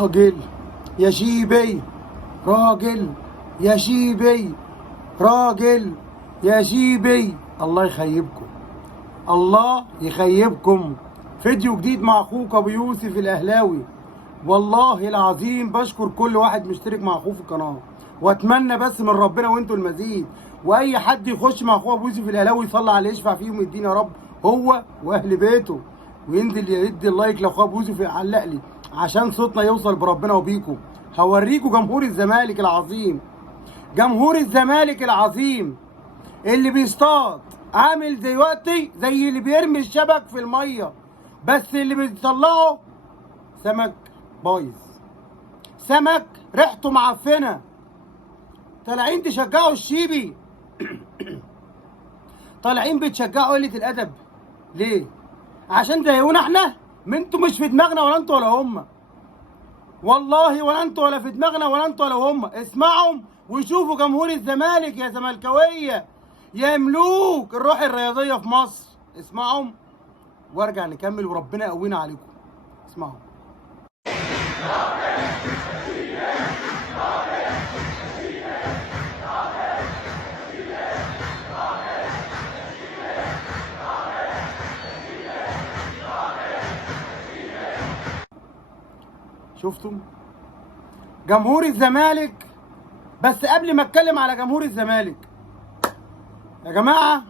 راجل يا شيبي، راجل يا شيبي، راجل يا شيبي. الله يخيبكم، الله يخيبكم. فيديو جديد مع اخوك ابو يوسف الاهلاوي. والله العظيم بشكر كل واحد مشترك مع اخوه في القناه، واتمنى بس من ربنا وانتوا المزيد، واي حد يخش مع اخوه ابو يوسف الاهلاوي يصلي عليه يشفع فيهم ويدينا يا رب هو واهل بيته، وينزل يدي اللايك لاخوه ابو يوسف يعلق لي عشان صوتنا يوصل بربنا وبيكم. هوريكم جمهور الزمالك العظيم، جمهور الزمالك العظيم اللي بيصطاد عامل دلوقتي زي اللي بيرمي الشبك في الميه، بس اللي بيطلعه سمك بايظ، سمك ريحته معفنه. طالعين تشجعوا الشيبي طالعين بتشجعوا قله الادب ليه؟ عشان تضايقونا احنا؟ ما انتوا مش في دماغنا ولا انتوا ولا هم، والله ولا انتوا ولا في دماغنا ولا انتوا ولا هم. اسمعوا وشوفوا جمهور الزمالك يا زملكاويه يا ملوك الروح الرياضيه في مصر. اسمعوا وارجع نكمل وربنا يقوينا عليكم. اسمعوا. شفتم جمهور الزمالك؟ بس قبل ما اتكلم على جمهور الزمالك يا جماعه،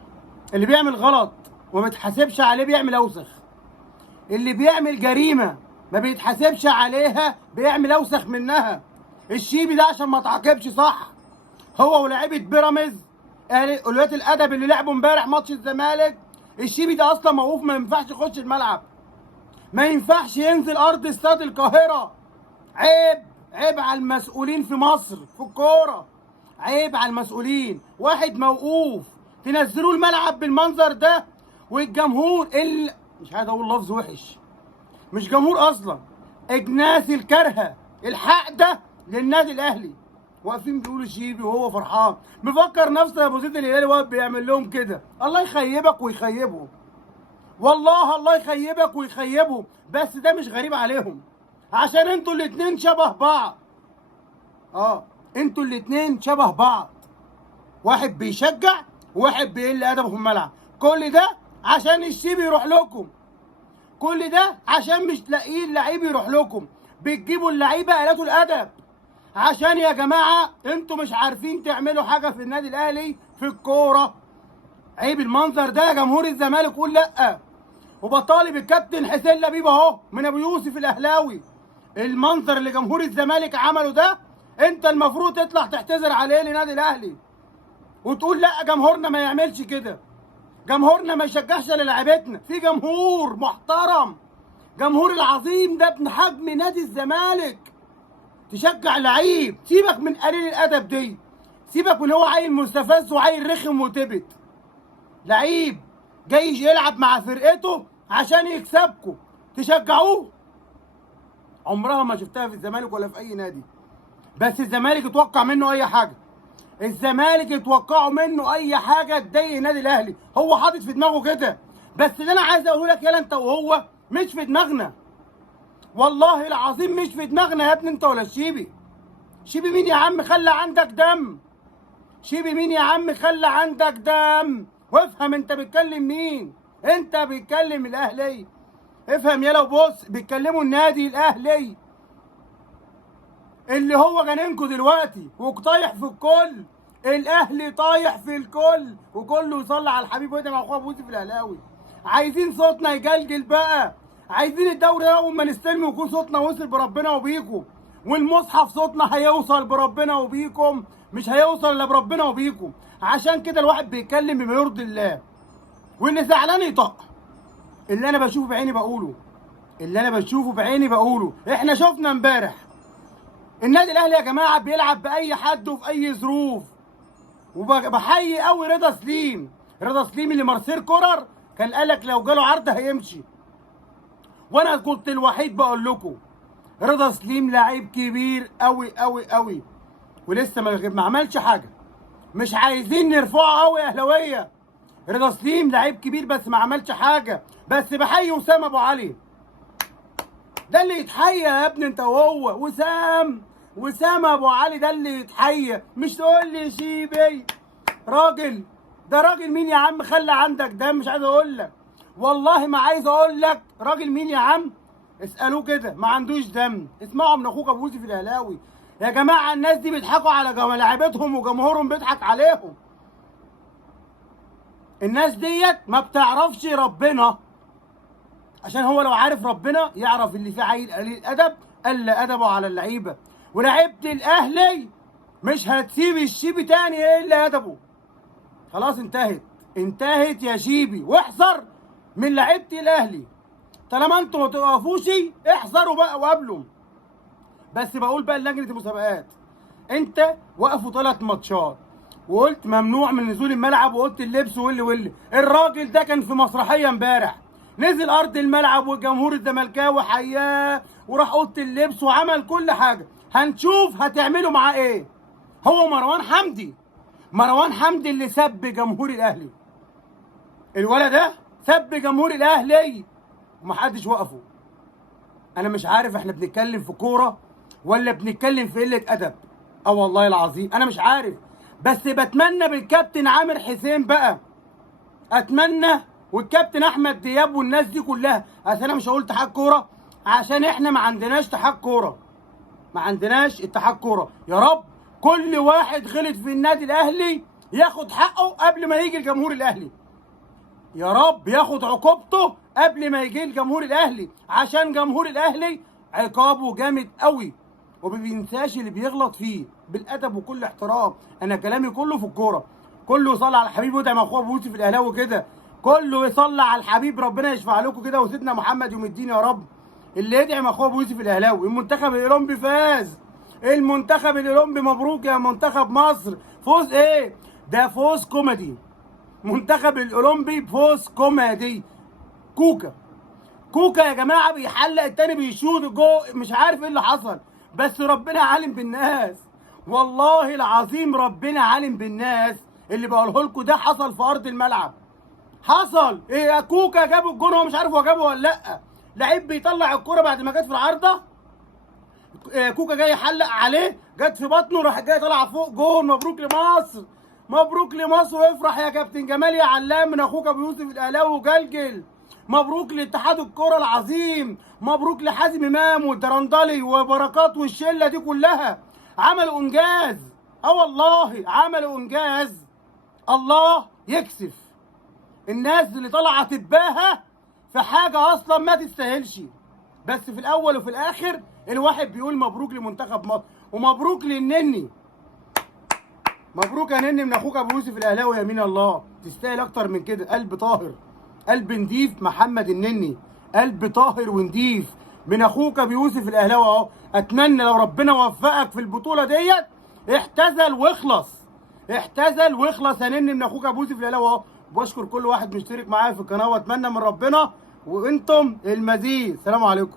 اللي بيعمل غلط وما بيتحاسبش عليه بيعمل اوسخ، اللي بيعمل جريمه ما بيتحاسبش عليها بيعمل اوسخ منها. الشيبي ده عشان ما تعاقبش صح، هو ولاعيبه بيراميدز قليات الادب اللي لعبوا امبارح ماتش الزمالك، الشيبي ده اصلا موقوف، ما ينفعش يخش الملعب، ما ينفعش ينزل ارض استاد القاهره. عيب، عيب على المسؤولين في مصر في الكوره، عيب على المسؤولين. واحد موقوف تنزلوه الملعب بالمنظر ده، والجمهور اللي مش عايز اقول لفظ وحش، مش جمهور اصلا، اجناس الكرهه الحقده للنادي الاهلي واقفين بيقولوا شيبي وهو فرحان، مفكر نفسه يا ابو زيد الهلالي واقف بيعمل لهم كده. الله يخيبك ويخيبهم، والله الله يخيبك ويخيبهم. بس ده مش غريب عليهم عشان انتوا الاتنين شبه بعض. انتوا الاتنين شبه بعض، واحد بيشجع وواحد بيقل ادبه في الملعب. كل ده عشان الشيبي يروح لكم، كل ده عشان مش لاقيين لعيب يروح لكم، بتجيبوا اللعيبه قلاتوا الادب. عشان يا جماعه انتوا مش عارفين تعملوا حاجه في النادي الاهلي في الكوره. عيب المنظر ده يا جمهور الزمالك، قول لا. وبطالب الكابتن حسين لبيب اهو من ابو يوسف الاهلاوي، المنظر اللي جمهور الزمالك عمله ده انت المفروض تطلع تعتذر عليه لنادي الاهلي وتقول لا جمهورنا ما يعملش كده، جمهورنا ما يشجعش للاعيبتنا، في جمهور محترم، جمهور العظيم ده ابن حجم نادي الزمالك. تشجع لعيب، سيبك من قليل الادب دي، سيبك من اللي هو عيل مستفز وعيل رخم وتبت. لعيب جاي يلعب مع فرقته عشان يكسبكم تشجعوه، عمرها ما شفتها في الزمالك ولا في اي نادي. بس الزمالك يتوقع منه اي حاجه، الزمالك يتوقعوا منه اي حاجه تضايق النادي الاهلي، هو حاطط في دماغه كده. بس اللي انا عايز اقوله لك يالا انت وهو مش في دماغنا، والله العظيم مش في دماغنا يا ابني انت ولا الشيبي. شيبي مين يا عم؟ خلى عندك دم. شيبي مين يا عم؟ خلى عندك دم، وافهم انت بتكلم مين. انت بتكلم الاهلي، افهم يالا وبص، بيتكلموا النادي الاهلي اللي هو جنينكوا دلوقتي وطايح في الكل. الاهلي طايح في الكل وكله يصلي على الحبيب ويدعي مع اخوه ابو يوسف الاهلاوي. عايزين صوتنا يجلجل بقى، عايزين الدوري اول ما نستلم ويكون صوتنا وصل بربنا وبيكم، والمصحف صوتنا هيوصل بربنا وبيكم، مش هيوصل الا بربنا وبيكم. عشان كده الواحد بيتكلم بما يرضي الله، واللي زعلان يطق. اللي انا بشوفه بعيني بقوله، اللي انا بشوفه بعيني بقوله. احنا شفنا امبارح النادي الاهلي يا جماعه بيلعب باي حد وفي اي ظروف، وبحيي قوي رضا سليم، رضا سليم اللي مارسيل كولر كان قالك لو جاله عرض هيمشي، وانا كنت الوحيد بقول لكم رضا سليم لعيب كبير قوي قوي قوي ولسه ما عملش حاجه. مش عايزين نرفعه قوي يا اهلاويه، رضا سليم لعيب كبير بس ما عملش حاجه. بس بحيي اسامه ابو علي، ده اللي يتحيى يا ابني انت وهو. وسام ابو علي ده اللي يتحيى، مش تقول لي شيبي راجل. ده راجل مين يا عم؟ خلي عندك دم. مش عايز اقول لك، والله ما عايز اقول لك راجل مين يا عم. اسالوه كده، ما عندوش دم. اسمعوا من اخوك ابو يوسف الاهلاوي يا جماعه. الناس دي بيضحكوا على لعيبتهم وجمهورهم بيضحك عليهم. الناس ديت ما بتعرفش ربنا، عشان هو لو عارف ربنا يعرف اللي فيه عيل قليل ادب قل ادبه على اللعيبه. ولعيبه الاهلي مش هتسيب الشيبي تاني الا ادبه. خلاص انتهت يا شيبي. واحذر من لعيبه الاهلي. طالما انتوا ما تقفوش احذروا بقى وقابلوا. بس بقول بقى لجنه المسابقات، انت وقفوا 3 ماتشات وقلت ممنوع من نزول الملعب وقلت اللبس واللي الراجل ده كان في مسرحيه امبارح. نزل ارض الملعب والجمهور الزملكاوي حياه وراح اوضه اللبس وعمل كل حاجه. هنشوف هتعملوا معاه ايه. هو مروان حمدي اللي سب جمهور الاهلي. الولد ده سب جمهور الاهلي ومحدش وقفه. انا مش عارف احنا بنتكلم في كوره ولا بنتكلم في قله ادب. والله العظيم انا مش عارف. بس بتمنى بالكابتن عامر حسين بقى، اتمنى، والكابتن احمد دياب والناس دي كلها. اصل انا مش هقول اتحاد كوره عشان احنا ما عندناش اتحاد كوره. ما عندناش اتحاد كوره. يا رب كل واحد غلط في النادي الاهلي ياخد حقه قبل ما يجي الجمهور الاهلي. يا رب ياخد عقوبته قبل ما يجي الجمهور الاهلي، عشان جمهور الاهلي عقابه جامد قوي وما بينساش اللي بيغلط فيه بالادب وكل احترام. انا كلامي كله في الكوره. كله يصلي على الحبيب ويدعي مع اخوه ابو يوسف الاهلاوي كده. كله يصلي على الحبيب، ربنا يشفع لكم كده وسيدنا محمد يوم الدين يا رب. اللي يدعي مع اخوه ابو يوسف الاهلاوي. المنتخب الاولمبي فاز. المنتخب الاولمبي مبروك يا منتخب مصر. فوز ايه ده؟ فوز كوميدي. منتخب الاولمبي فوز كوميدي. كوكا يا جماعه بيحلق التاني بيشوط جو. مش عارف ايه اللي حصل، بس ربنا عالم بالناس. والله العظيم ربنا عالم بالناس. اللي بقوله لكم ده حصل في ارض الملعب. حصل ايه؟ كوكا جاب الجون هو مش عارف هو جابه ولا لا. لعيب بيطلع الكرة بعد ما جت في العارضه، كوكا جاي يحلق عليه، جت في بطنه، راح جاي طالع فوق جون. مبروك لمصر، مبروك لمصر. وافرح يا كابتن جمال يا علام من اخوك ابو يوسف الاهلاوي وجلجل. مبروك لاتحاد الكرة العظيم. مبروك لحازم امام والدرندلي وبركات والشله دي كلها. عملوا انجاز. والله عملوا انجاز. الله يكسف الناس اللي طالعه تتباهى في حاجه اصلا ما تستاهلش. بس في الاول وفي الاخر الواحد بيقول مبروك لمنتخب مصر ومبروك للنني. مبروك يا نني من اخوك ابو يوسف الاهلاوي. يمين الله تستاهل اكتر من كده. قلب طاهر، قلب نضيف. محمد النني قلب طاهر ونضيف من اخوك ابو يوسف الاهلاوي اهو. اتمنى لو ربنا وفقك في البطوله ديت احتزل واخلص. احتزل واخلص يا نني من اخوك ابو يوسف الاهلاوي اهو. بشكر كل واحد مشترك معايا في القناه واتمنى من ربنا وانتم المزيد. سلام عليكم.